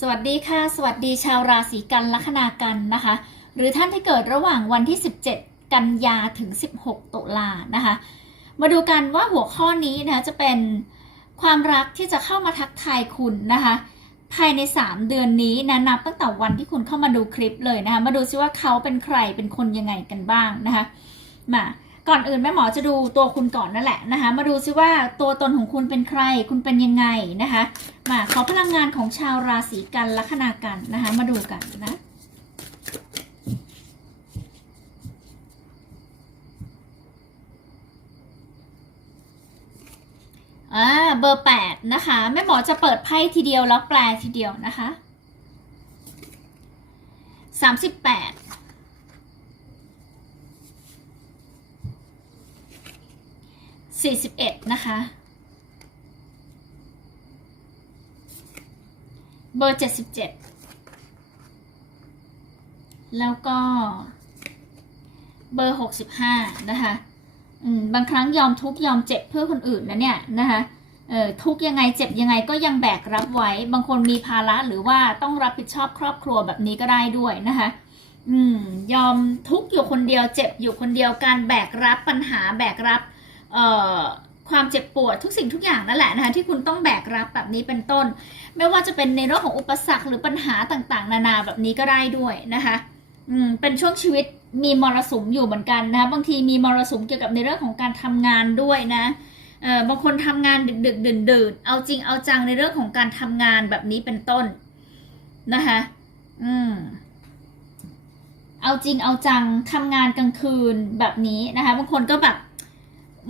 สวัสดีค่ะ สวัสดีชาวราศีกันลัคนากันนะคะ หรือท่านที่เกิดระหว่างวันที่ 17 กันยาถึง 16 ตุลานะคะ มาดูกันว่าหัวข้อนี้นะคะจะเป็นความรักที่จะเข้ามาทักทายคุณนะคะ ภายใน 3 เดือนนี้นะนับตั้งแต่วันที่คุณเข้ามาดูคลิปเลยนะคะ มาดูซิว่าเขาเป็นใครเป็นคนยังไงกันบ้างนะคะมา ก่อนอื่นแม่หมอจะดูตัวคุณก่อนนั่นแหละนะคะ มาดูซิว่าตัวตนของคุณเป็นใคร คุณเป็นยังไงนะคะ มาขอพลังงานของชาวราศีกันลัคนากันนะคะ มาดูกันนะอ่าเบอร์แปดนะคะแม่หมอจะเปิดไพ่ทีเดียวแล้วแปลทีเดียวนะคะสามสิบแปด สี่สิบเอ็ดนะคะ เบอร์เจ็ดสิบเจ็ดแล้วก็ เบอร์หกสิบห้านะคะบางครั้งยอมทุกยอมเจ็บเพื่อคนอื่นนะเนี่ยนะคะเออทุกยังไงเจ็บยังไงก็ยังแบกรับไว้ บางคนมีภาระหรือว่าต้องรับผิดชอบครอบครัวแบบนี้ก็ได้ด้วยนะคะอืมยอมทุกอยู่คนเดียวเจ็บอยู่คนเดียวการแบกรับปัญหาแบกรับ ความเจ็บปวดทุกสิ่งทุกอย่างนั่นแหละนะคะที่คุณต้องแบกรับแบบนี้เป็นต้น ไม่ว่าจะเป็นในเรื่องของอุปสรรคหรือปัญหาต่างๆ นานาแบบนี้ก็ได้ด้วยนะคะอืมเป็นช่วงชีวิตมีมรสุมอยู่เหมือนกันนะะบางทีมีมรสุมเกี่ยวกับในเรื่องของการทำงานด้วยนะเออบางคนทำงานดึกดึกดื่นดื่นๆเอาจริงเอาจังในเรื่องของการทำงานแบบนี้เป็นต้นนะคะอืมเอาจริงเอาจังทำงานกลางคืนแบบนี้นะคะบางคนก็แบบ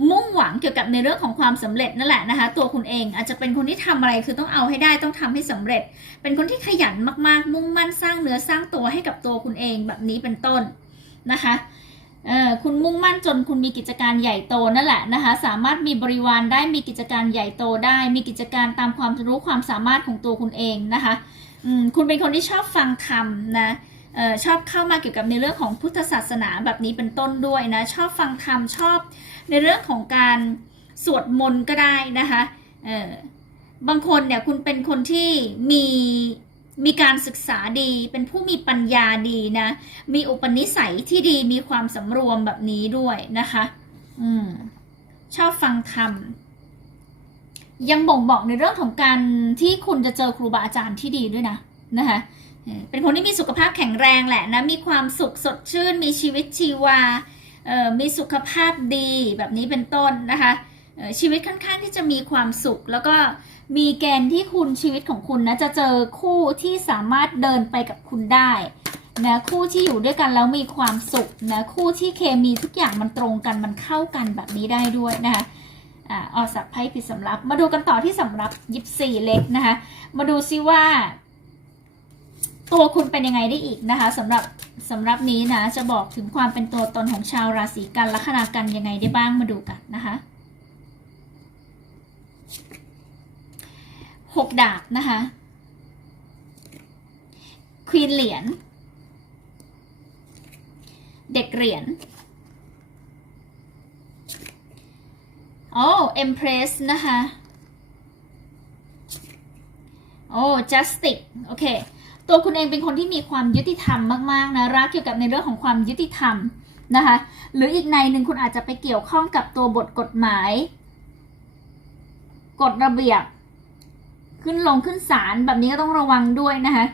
มุ่งหวังเกี่ยวกับในเรื่องของความสำเร็จนั่นแหละนะคะ ตัวคุณเองอาจจะเป็นคนที่ทำอะไรคือต้องเอาให้ได้ต้องทำให้สำเร็จ เป็นคนที่ขยันมากๆ มุ่งมั่นสร้างเนื้อสร้างตัวให้กับตัวคุณเองแบบนี้เป็นต้นนะคะคุณมุ่งมั่นจนคุณมีกิจการใหญ่โตนั่นแหละนะคะ สามารถมีบริวารได้มีกิจการใหญ่โตได้ มีกิจการตามความรู้ความสามารถของตัวคุณเองนะคะคุณเป็นคนที่ชอบฟังธรรมนะ ออชอบเข้ามาเกี่ยวกับในเรื่องของพุทธศาสนาแบบนี้เป็นต้นด้วยนะ ชอบฟังธรรมชอบในเรื่องของการสวดมนต์ก็ได้นะคะเออบางคนเนี่ยคุณเป็นคนที่มีมีการศึกษาดีเป็นผู้มีปัญญาดีนะ มีอุปนิสัยที่ดีมีความสำรวมแบบนี้ด้วยนะคะ อืมชอบฟังธรรมยังบ่งบอกในเรื่องของการที่คุณจะเจอครูบาอาจารย์ที่ดีด้วยนะนะคะ เป็นคนที่มีสุขภาพแข็งแรงแหละนะ มีความสุขสดชื่น มีชีวิตชีวา มีสุขภาพดีแบบนี้เป็นต้นนะคะ ชีวิตค่อนข้างที่จะมีความสุข แล้วก็มีเกณฑ์ที่คุณชีวิตของคุณนะจะเจอคู่ที่สามารถเดินไปกับคุณได้นะคู่ที่อยู่ด้วยกันแล้วมีความสุขนะคู่ที่เคมีทุกอย่างมันตรงกันมันเข้ากันแบบนี้ได้ด้วยนะคะอ่าออสับไพ่ผิดสำรับ มาดูกันต่อที่สำรับยิบสี่เล็กนะคะ มาดูซิว่า ตัวคุณเป็นยังไงได้อีกนะคะสำหรับสำหรับนี้นะจะบอกถึงความเป็นตัวตนของชาวราศีกันลัคนากันยังไงได้บ้างมาดูกันนะคะหกดาบนะคะควีนเหรียญเด็กเหรียญโอ้เอ็มเพรสนะคะโอ้ justice โอเค ตัวคุณเองเป็นคนที่มีความยุติธรรมมากๆนะรักเกี่ยวกับในเรื่องของความยุติธรรมนะคะหรืออีกในหนึ่งคุณอาจจะไปเกี่ยวข้องกับตัวบทกฎหมาย กฎระเบียบ ขึ้นลงขึ้นศาลแบบนี้ก็ต้องระวังด้วยนะคะ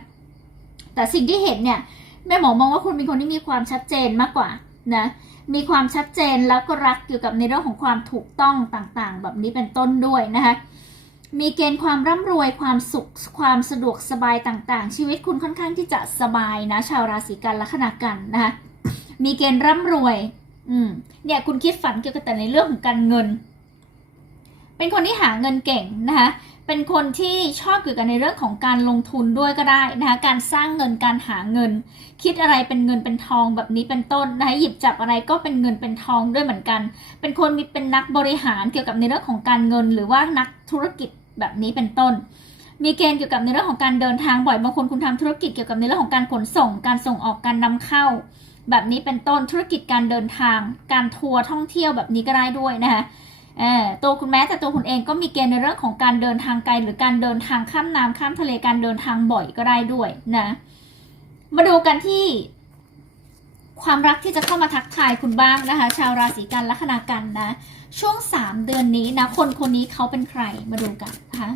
แต่สิ่งที่เห็นเนี่ยแม่หมอมองว่าคุณเป็นคนที่มีความชัดเจนมากกว่านะมีความชัดเจนแล้วก็รักเกี่ยวกับในเรื่องของความถูกต้องต่างๆ แบบนี้เป็นต้นด้วยนะคะ มีเกณฑ์ความร่ำรวยความสุขความสะดวกสบายต่างๆ ชีวิตคุณค่อนข้างที่จะสบายนะ ชาวราศีกันลัคนากันนะคะมีเกณฑ์ร่ำรวย อืม เนี่ยคุณคิดฝันเกี่ยวกับแต่ในเรื่องของการเงิน เป็นคนที่หาเงินเก่งนะคะ เป็นคนที่ชอบเกี่ยวกับในเรื่องของการลงทุนด้วยก็ได้นะคะ การสร้างเงินการหาเงิน คิดอะไรเป็นเงินเป็นทองแบบนี้เป็นต้นนะคะ หยิบจับอะไรก็เป็นเงินเป็นทองด้วยเหมือนกัน เป็นคนมีเป็นนักบริหารเกี่ยวกับในเรื่องของการเงิน หรือว่านักธุรกิจ แบบนี้เป็นต้น มีเกณฑ์เกี่ยวกับในเรื่องของการเดินทางบ่อยบางคนคุณทำธุรกิจเกี่ยวกับในเรื่องของการขนส่ง การส่งออกการนำเข้า แบบนี้เป็นต้นธุรกิจการเดินทาง การทัวร์ท่องเที่ยวแบบนี้ก็ได้ด้วยนะคะตัวคุณแม้แต่ตัวคุณเองก็มีเกณฑ์ในเรื่องของการเดินทางไกล หรือการเดินทางข้ามน้ำข้ามทะเลการเดินทางบ่อยก็ได้ด้วยนะ มาดูกันที่ ความรักที่จะเข้ามาทักทายคุณบ้างนะคะ ชาวราศีกันลัคนากันนะ ช่วงสามเดือนนี้นะ คนคนนี้เขาเป็นใครมาดูกันนะคะ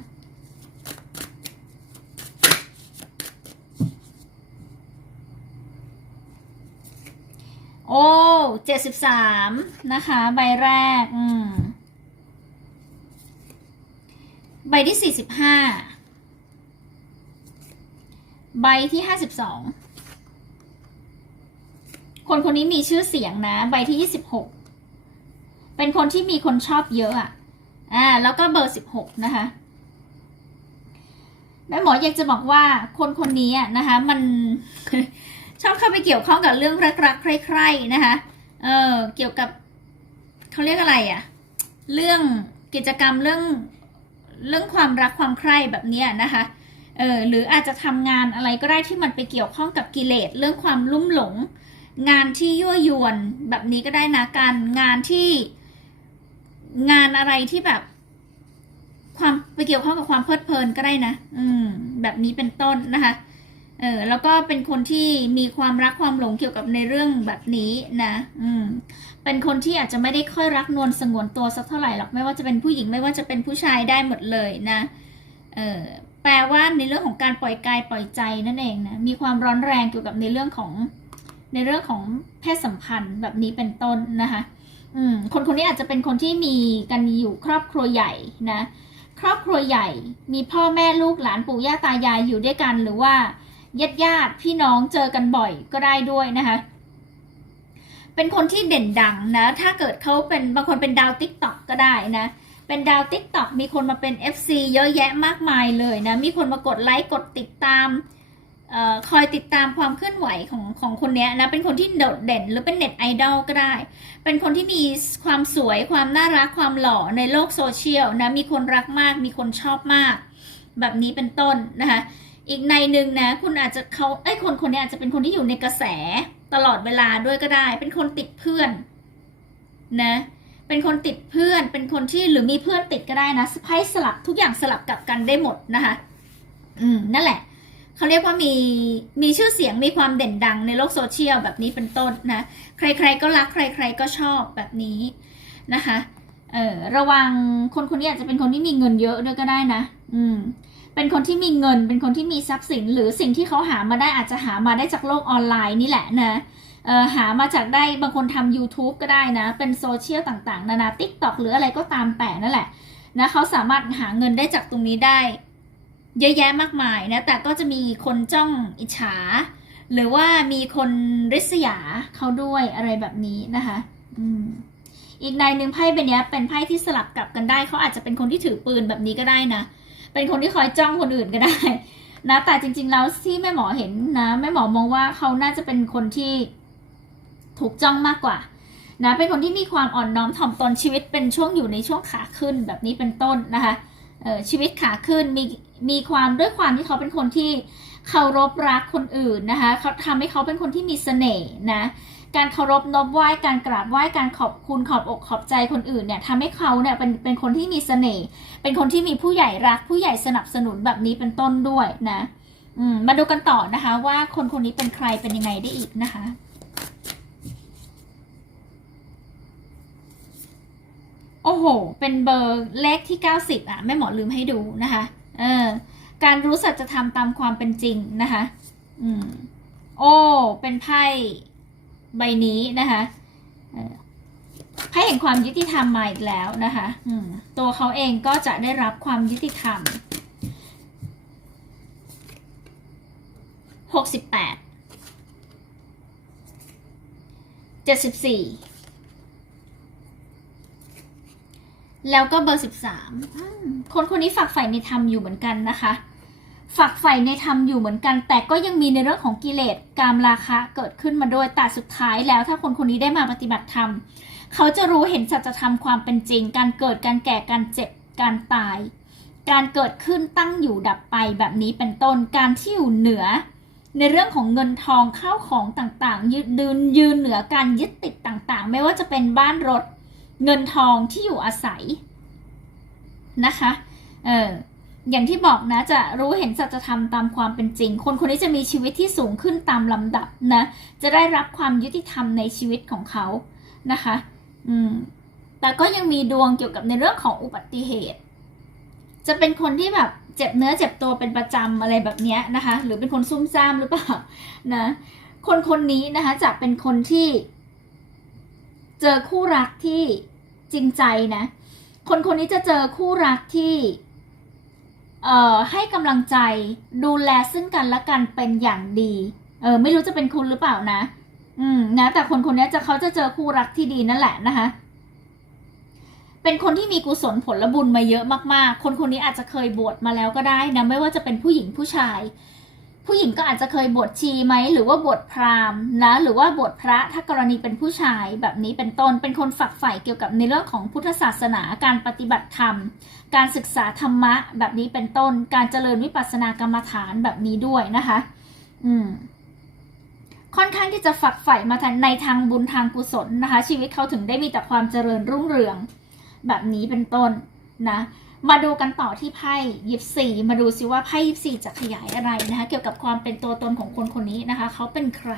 โอ้เจ็ดสิบสามนะคะ ใบแรก อืม ใบที่สี่สิบห้า ใบที่ห้าสิบสอง คนคนนี้มีชื่อเสียงนะ ใบที่ยี่สิบหก เป็นคนที่มีคนชอบเยอะอะอ่าแล้วก็เบอร์สิบหกนะคะแม่หมออยากจะบอกว่าคนคนนี้นะคะ มันชอบเข้าไปเกี่ยวข้องกับเรื่องรักๆใคร่ๆนะคะเออเกี่ยวกับเขาเรียกอะไรอะเรื่องกิจกรรมเรื่องเรื่องความรักความใคร่แบบเนี้นะคะเออหรืออาจจะทำงานอะไรก็ได้ที่มันไปเกี่ยวข้องกับกิเลสเรื่องความลุ่มหลง งานที่ยั่วยวนแบบนี้ก็ได้นะการงานที่ งานอะไรที่แบบ ความไปเกี่ยวข้องกับความเพลิดเพลินก็ได้นะอืม แบบนี้เป็นต้นนะคะ เออแล้วก็เป็นคนที่มีความรักความหลงเกี่ยวกับในเรื่องแบบนี้นะ อืม เป็นคนที่อาจจะไม่ได้ค่อยรักนวลสงวนตัวสักเท่าไหร่หรอกไม่ว่าจะเป็นผู้หญิงไม่ว่าจะเป็นผู้ชายได้หมดเลยนะ เออแปลว่าในเรื่องของการปล่อยกายปล่อยใจนั่นเองนะ มีความร้อนแรงเกี่ยวกับในเรื่องของในเรื่องของเพศสัมพันธ์แบบนี้เป็นต้นนะคะ คนคนนี้อาจจะเป็นคนที่มีกันอยู่ครอบครัวใหญ่นะ ครอบครัวใหญ่มีพ่อแม่ลูกหลานปู่ย่าตายายอยู่ด้วยกัน หรือว่าญาติญาติพี่น้องเจอกันบ่อยก็ได้ด้วยนะคะ เป็นคนที่เด่นดังนะ ถ้าเกิดเขาเป็นบางคนเป็นดาวติ๊กต็อกก็ได้นะ เป็นดาวติ๊กต็อกมีคนมาเป็น FC เยอะแยะมากมายเลยนะ มีคนมากดไลค์กดติดตาม ออคอยติดตามความเคลื่อนไหวของของคนนี้นะ เป็นคนที่โดดเด่น หรือเป็นเน็ตไอดอลก็ได้ เป็นคนที่มีความสวยความน่ารักความหล่อในโลกโซเชียลนะ มีคนรักมาก มีคนชอบมาก แบบนี้เป็นต้นนะคะ อีกในหนึ่งนะ คุณอาจจะเขาไอ้คนคนนี้อาจจะเป็นคนที่อยู่ในกระแสตลอดเวลาด้วยก็ได้ เป็นคนติดเพื่อนนะ เป็นคนติดเพื่อน เป็นคนที่หรือมีเพื่อนติดก็ได้นะสไพ่สลับทุกอย่างสลับกับกันได้หมดนะคะ อืมนั่นแหละ เขาเรียกว่ามีมีชื่อเสียงมีความเด่นดังในโลกโซเชียลแบบนี้เป็นต้นนะ ใครๆก็รักใคร ๆก็ชอบแบบนี้นะคะเออระวังคนคนนี้อาจจะเป็นคนที่มีเงินเยอะด้วยก็ได้นะ อืม เป็นคนที่มีเงิน เป็นคนที่มีทรัพย์สิน หรือสิ่งที่เขาหามาได้อาจจะหามาได้จากโลกออนไลน์นี่แหละนะเออหามาจากได้บางคนทำ YouTube ก็ได้นะ เป็นโซเชียลต่างๆ นานา t ิ k t o k หรืออะไรก็ตามแต่นั่นแหละนะเขาสามารถหาเงินได้จากตรงนี้ได้ เยอะแยะมากมายนะ แต่ก็จะมีคนจ้องอิจฉา หรือว่ามีคนริษยาเขาด้วยอะไรแบบนี้นะคะอีกในหนึ่งไพ่เป็นเนี้ยเป็นไพ่ที่สลับกลับกันได้เขาอาจจะเป็นคนที่ถือปืนแบบนี้ก็ได้นะ เป็นคนที่คอยจ้องคนอื่นก็ได้นะแต่จริง ๆ แล้วที่แม่หมอเห็นนะแม่หมอมองว่าเขาน่าจะเป็นคนที่ถูกจ้องมากกว่านะเป็นคนที่มีความอ่อนน้อมถ่อมตนชีวิตเป็นช่วงอยู่ในช่วงขาขึ้นแบบนี้เป็นต้นนะคะ ชีวิตขาขึ้นมีมีความด้วยความที่เขาเป็นคนที่เคารพรักคนอื่นนะคะเขาทำให้เขาเป็นคนที่มีเสน่ห์นะการเคารพนบไหว้การกราบไหว้การขอบคุณขอบอกขอบใจคนอื่นเนี่ยทำให้เขาเนี่ยเป็นเป็นคนที่มีเสน่ห์เป็นคนที่มีผู้ใหญ่รัก ผู้ใหญ่สนับสนุนแบบนี้เป็นต้นด้วยนะมมาดูกันต่อนะคะ ว่าคนคนนี้เป็นใครเป็นยังไงได้อีกนะคะ โอ้โห เป็นเบอร์เลขที่ 90 อะแม่หมอลืมให้ดูนะคะ เออ การรู้สัจธรรมตามความเป็นจริงนะคะ อืม โอ้ เป็นไพ่ใบนี้นะคะไพ่แห่งความยุติธรรมมาอีกแล้วนะคะ อืม ตัวเขาเองก็จะได้รับความยุติธรรม 68 74 แล้วก็เบอร์สิบสามคนคนนี้ฝักใฝ่ในธรรมอยู่เหมือนกันนะคะ ฝักใฝ่ในธรรมอยู่เหมือนกัน แต่ก็ยังมีในเรื่องของกิเลสกามราคะเกิดขึ้นมาด้วยแต่สุดท้ายแล้ว ถ้าคนคนนี้ได้มาปฏิบัติธรรม เขาจะรู้เห็นสัจธรรมความเป็นจริง การเกิดการแก่การเจ็บการตาย การเกิดขึ้นตั้งอยู่ดับไปแบบนี้เป็นต้นการที่อยู่เหนือ ในเรื่องของเงินทองข้าวของต่างๆ ยืนยืนยืนเหนือการยึดติดต่างๆ ไม่ว่าจะเป็นบ้านรถ เงินทองที่อยู่อาศัยนะคะ เอออย่างที่บอกนะจะรู้เห็นสัจธรรมตามความเป็นจริง คนคนนี้จะมีชีวิตที่สูงขึ้นตามลำดับนะ จะได้รับความยุติธรรมในชีวิตของเขานะคะ อืม แต่ก็ยังมีดวงเกี่ยวกับในเรื่องของอุบัติเหตุ จะเป็นคนที่แบบเจ็บเนื้อเจ็บตัวเป็นประจำอะไรแบบนี้นะคะ หรือเป็นคนซุ่มซ่ามหรือเปล่านะ คนคนนี้นะคะจะเป็นคนที่ เจอคู่รักที่ จริงใจนะ คนคนนี้จะเจอคู่รักที่เอ่อให้กำลังใจดูแลซึ่งกันและกันเป็นอย่างดี เออไม่รู้จะเป็นคุณหรือเปล่านะ อืมนะแต่คนคนนี้จะเขาจะเจอคู่รักที่ดีนั่นแหละนะคะ เป็นคนที่มีกุศลผลบุญมาเยอะมากๆ คนคนนี้อาจจะเคยบวชมาแล้วก็ได้นะไม่ว่าจะเป็นผู้หญิงผู้ชาย ผู้หญิงก็อาจจะเคยบวชชีไหมหรือว่าบวชพราหมณ์นะหรือว่าบวชพระถ้ากรณีเป็นผู้ชายแบบนี้เป็นต้นเป็นคนฝักใฝ่เกี่ยวกับในเรื่องของพุทธศาสนาการปฏิบัติธรรม การศึกษาธรรมะแบบนี้เป็นต้น การเจริญวิปัสสนากรรมฐานแบบนี้ด้วยนะคะ อืมค่อนข้างที่จะฝักใฝ่มาทางในทางบุญทางกุศลนะคะ ชีวิตเขาถึงได้มีแต่ความเจริญรุ่งเรือง แบบนี้เป็นต้นนะ มาดูกันต่อที่ไพ่ยิปซีมาดูซิว่าไพ่ยิปซีจะขยายอะไรนะคะ เกี่ยวกับความเป็นตัวตนของคนคนนี้นะคะ เขาเป็นใคร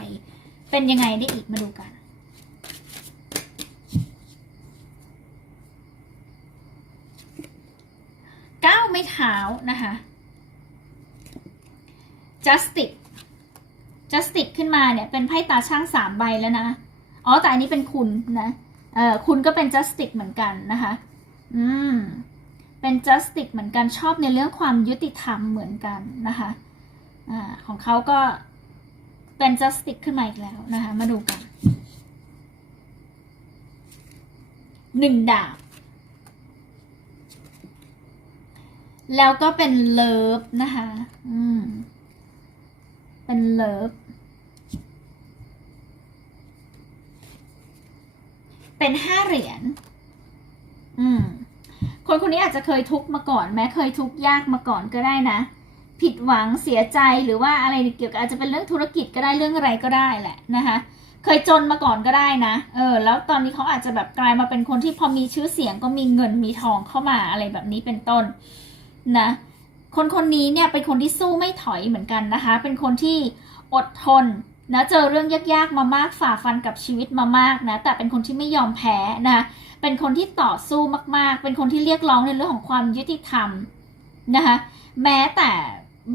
เป็นยังไงได้อีกมาดูกันก้าวไม่เท้านะคะ justice justice ขึ้นมาเนี่ย เป็นไพ่ตาช่างสามใบแล้วนะ อ๋อ แต่อันนี้เป็นคุณนะ เออคุณก็เป็น justice เหมือนกันนะคะ อืม เป็น justice เหมือนกันชอบในเรื่องความยุติธรรมเหมือนกันนะคะอ่าของเขาก็เป็น justice ขึ้นมาอีกแล้วนะคะ มาดูกันหนึ่งดาบ แล้วก็เป็นเลิฟนะคะ อืม เป็นเลิฟ เป็นห้าเหรียญ อืม คนคนนี้อาจจะเคยทุกข์มาก่อน แม้เคยทุกข์ยากมาก่อนก็ได้นะ ผิดหวังเสียใจหรือว่าอะไรเกี่ยวกับอาจจะเป็นเรื่องธุรกิจก็ได้เรื่องอะไรก็ได้แหละนะคะเคยจนมาก่อนก็ได้นะ เออ แล้วตอนนี้เขาอาจจะแบบกลายมาเป็นคนที่พอมีชื่อเสียงก็มีเงินมีทองเข้ามาอะไรแบบนี้เป็นต้นนะ คนคนนี้เนี่ยเป็นคนที่สู้ไม่ถอยเหมือนกันนะคะ เป็นคนที่อดทนนะ เจอเรื่องยากๆมามากฝ่าฟันกับชีวิตมามากนะ แต่เป็นคนที่ไม่ยอมแพ้นะะ เป็นคนที่ต่อสู้มาก ๆ เป็นคนที่เรียกร้องในเรื่องของความยุติธรรมนะคะแม้แต่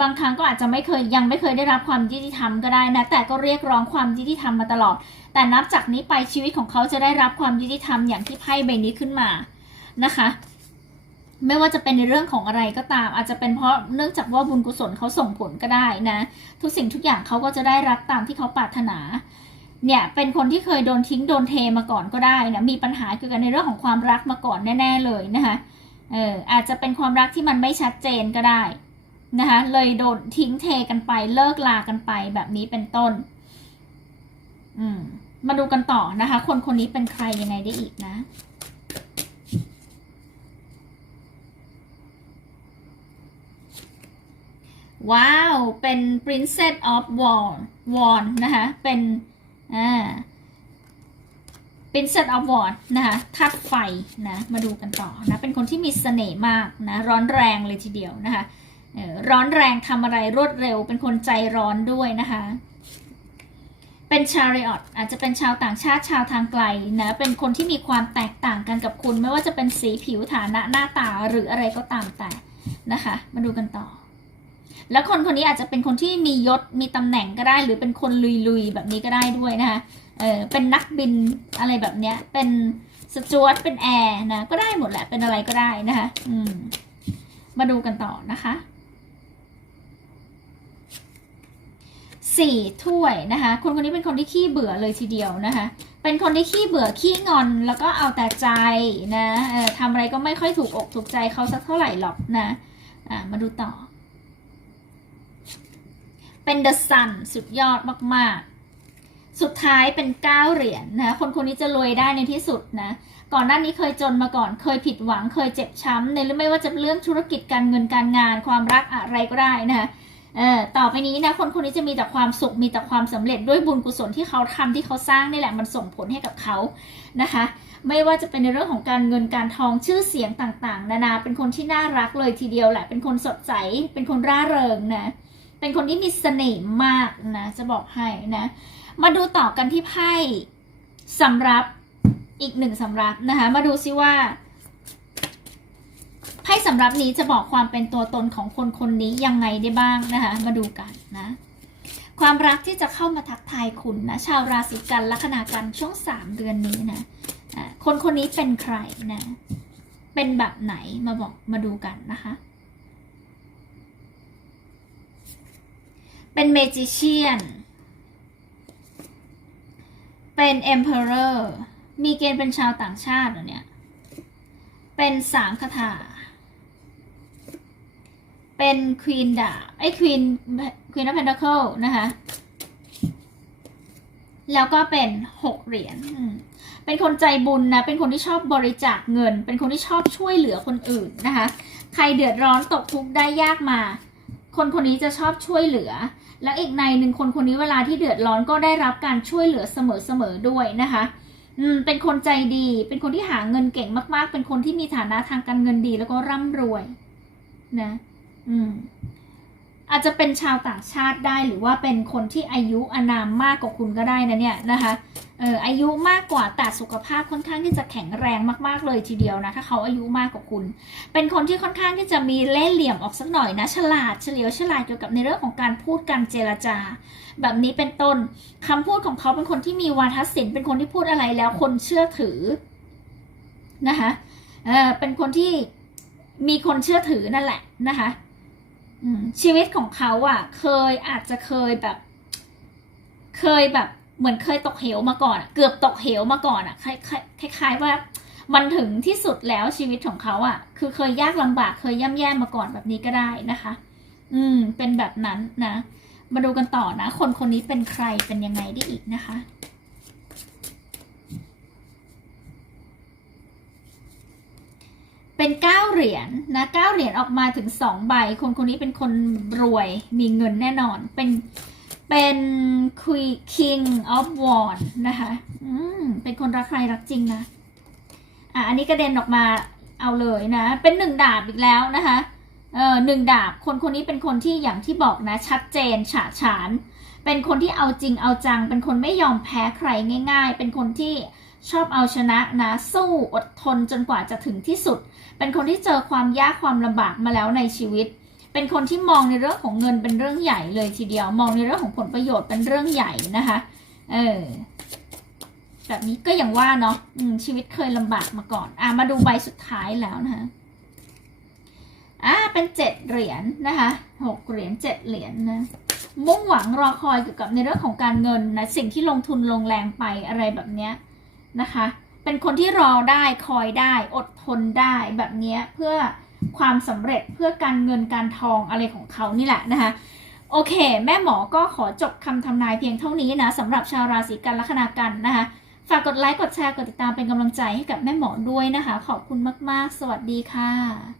บางครั้งก็อาจจะไม่เคยยังไม่เคยได้รับความยุติธรรมก็ได้นะแต่ก็เรียกร้องความยุติธรรมมาตลอด แต่นับจากนี้ไปชีวิตของเขาจะได้รับความยุติธรรมอย่างที่ไพ่ใบนี้ขึ้นมานะคะไม่ว่าจะเป็นในเรื่องของอะไรก็ตาม อาจจะเป็นเพราะเนื่องจากว่าบุญกุศลเขาส่งผลก็ได้นะ ทุกสิ่งทุกอย่างเขาก็จะได้รับตามที่เขาปรารถนา เนี่ยเป็นคนที่เคยโดนทิ้งโดนเทมาก่อนก็ได้นะมีปัญหาเกี่ยวกับในเรื่องของความรักมาก่อนแน่ ๆเลยนะคะเอออาจจะเป็นความรักที่มันไม่ชัดเจนก็ได้นะคะเลยโดนทิ้งเทกันไปเลิกลากันไปแบบนี้เป็นต้น อืมมาดูกันต่อนะคะ คนคนนี้เป็นใครยังไงได้อีกนะ ว้าว เป็น Princess of w a n w a n นะคะเป็น อ่า Princess of Wand นะคะธาตุไฟนะ มาดูกันต่อนะ เป็นคนที่มีเสน่ห์มากนะ ร้อนแรงเลยทีเดียวนะคะร้อนแรงทำอะไรรวดเร็ว เป็นคนใจร้อนด้วยนะคะ เป็นชาริออตอาจจะเป็นชาวต่างชาติชาวทางไกลนะ เป็นคนที่มีความแตกต่างกันกับคุณ ไม่ว่าจะเป็นสีผิวฐานะหน้าตาหรืออะไรก็ตามแต่นะคะ มาดูกันต่อ แล้วคนคนนี้อาจจะเป็นคนที่มียศมีตำแหน่งก็ได้ หรือเป็นคนลุยๆแบบนี้ก็ได้ด้วยนะคะเออเป็นนักบินอะไรแบบเนี้ย เป็นสจวตเป็นแอร์นะก็ได้หมดแหละเป็นอะไรก็ได้นะคะอืมมาดูกันต่อนะคะสี่ถ้วยนะคะคนคนนี้เป็นคนที่ขี้เบื่อเลยทีเดียวนะคะ เป็นคนที่ขี้เบื่อขี้งอนแล้วก็เอาแต่ใจนะเออทำอะไรก็ไม่ค่อยถูกอกถูกใจเขาสักเท่าไหร่หรอกนะ อ่ามาดูต่อ เป็น The Sun สุดยอดมากๆ สุดท้ายเป็น 9 เหรียญนนะคนคนนี้จะรวยได้ในที่สุดนะ ก่อนหน้านี้เคยจนมาก่อน เคยผิดหวัง เคยเจ็บช้ำในเรื่องไม่ว่าจะเรื่องธุรกิจการเงินการงาน ความรักอะไรก็ได้นะคะเออต่อไปนี้นะคนคนนี้จะมีแต่ความสุขมีแต่ความสำเร็จด้วยบุญกุศลที่เขาทำที่เขาสร้างนี่แหละมันส่งผลให้กับเขานะคะ ไม่ว่าจะเป็นในเรื่องของการเงินการทองชื่อเสียงต่างๆ นานาเป็นคนที่น่ารักเลยทีเดียวแหละเป็นคนสดใสเป็นคนร่าเริงนะ เป็นคนที่มีเสน่ห์มากนะจะบอกให้นะ มาดูต่อกันที่ไพ่สำรับอีกหนึ่งสำรับนะคะ มาดูซิว่าไพ่สำรับนี้จะบอกความเป็นตัวตนของคนคนนี้ยังไงได้บ้างนะคะ มาดูกันนะ ความรักที่จะเข้ามาทักทายคุณนะ ชาวราศีกันลัคนากันช่วงสามเดือนนี้นะคนคนนี้เป็นใครนะ เป็นแบบไหนมาบอกมาดูกันนะคะ เป็นเมจิเชียน เป็นเอ็มเพอเรอร์มีเกณฑ์เป็นชาวต่างชาติเหรอเนี่ย เป็นสามคาถา เป็นควีนดาไอ้ควีนควีนออฟเพนท c เคิลนะคะ แล้วก็เป็นหกเหรียญ เป็นคนใจบุญนะ เป็นคนที่ชอบบริจาคเงิน เป็นคนที่ชอบช่วยเหลือคนอื่นนะคะ ใครเดือดร้อนตกทุกข์ได้ยากมา คนคนนี้จะชอบช่วยเหลือ แล้วอีกในหนึ่งคนคนนี้เวลาที่เดือดร้อนก็ได้รับการช่วยเหลือเสมอๆด้วยนะคะอืมเป็นคนใจดี เป็นคนที่หาเงินเก่งมาก ๆ เป็นคนที่มีฐานะทางการเงินดีแล้วก็ร่ำรวยนะ อืม อาจจะเป็นชาวต่างชาติได้หรือว่าเป็นคนที่อายุอานามมากกว่าคุณก็ได้นะเนี่ยนะคะเอออายุมากกว่าแต่สุขภาพค่อนข้างที่จะแข็งแรงมากๆเลยทีเดียวนะถ้าเขาอายุมากกว่าคุณ เป็นคนที่ค่อนข้างที่จะมีเล่ห์เหลี่ยมออกสักหน่อยนะฉลาดเฉลียวฉลาดเกี่ยวกับในเรื่องของการพูดการเจรจา แบบนี้เป็นต้นคำพูดของเขาเป็นคนที่มีวาทศิลป์เป็นคนที่พูดอะไรแล้วคนเชื่อถือนะคะเออเป็นคนที่มีคนเชื่อถือนั่นแหละนะคะ ชีวิตของเขาอะ่ะ เคยอาจจะเคยแบบ เคยแบบ เหมือนเคยตกเหวมาก่อน เกือบตกเหวมาก่อนอะ่ะคล้ายๆว่ามันถึงที่สุดแล้วชีวิตของเขาอะ่ะ คือเคยยากลำบากเคยย่ำแย่มาก่อนแบบนี้ก็ได้นะคะ อืม เป็นแบบนั้นนะ มาดูกันต่อนะ คนคนนี้เป็นใครเป็นยังไงได้อีกนะคะ เป็นเก้าเหรียญนะเก้าเหรียญออกมาถึงสองใบ คนคนนี้เป็นคนรวยมีเงินแน่นอน เป็นเป็นคุย king of wand นะคะอืมเป็นคนรักใครรักจริงนะอะอันนี้กระเด็นออกมาเอาเลยนะ เป็นหนึ่งดาบอีกแล้วนะคะเออหนึ่งดาบคนคนนี้เป็นคนที่อย่างที่บอกนะ ชัดเจนฉาฉาน เป็นคนที่เอาจริงเอาจัง เป็นคนไม่ยอมแพ้ใครง่าย ๆ เป็นคนที่ ชอบเอาชนะนะสู้อดทนจนกว่าจะถึงที่สุด เป็นคนที่เจอความยากความลำบากมาแล้วในชีวิต เป็นคนที่มองในเรื่องของเงินเป็นเรื่องใหญ่เลยทีเดียว มองในเรื่องของผลประโยชน์เป็นเรื่องใหญ่นะคะ เออแบบนี้ก็อย่างว่าเนาะชีวิตเคยลำบากมาก่อน อะมาดูใบสุดท้ายแล้วนะคะอ่าเป็นเจ็ดเหรียญนะคะหกเหรียญเจ็ดเหรียญนะมุ่งหวังรอคอยเกี่ยวกับในเรื่องของการเงินนะสิ่งที่ลงทุนลงแรงไปอะไรแบบเนี้ย นะคะ เป็นคนที่รอได้คอยได้อดทนได้แบบนี้เพื่อความสำเร็จเพื่อการเงินการทองอะไรของเขานี่แหละนะคะโอเค แม่หมอก็ขอจบคำทำนายเพียงเท่านี้นะสำหรับชาวราศีกันลัคนากันนะคะฝากกดไลค์กดแชร์กดติดตามเป็นกำลังใจให้กับแม่หมอด้วยนะคะ ขอบคุณมาก ๆ สวัสดีค่ะ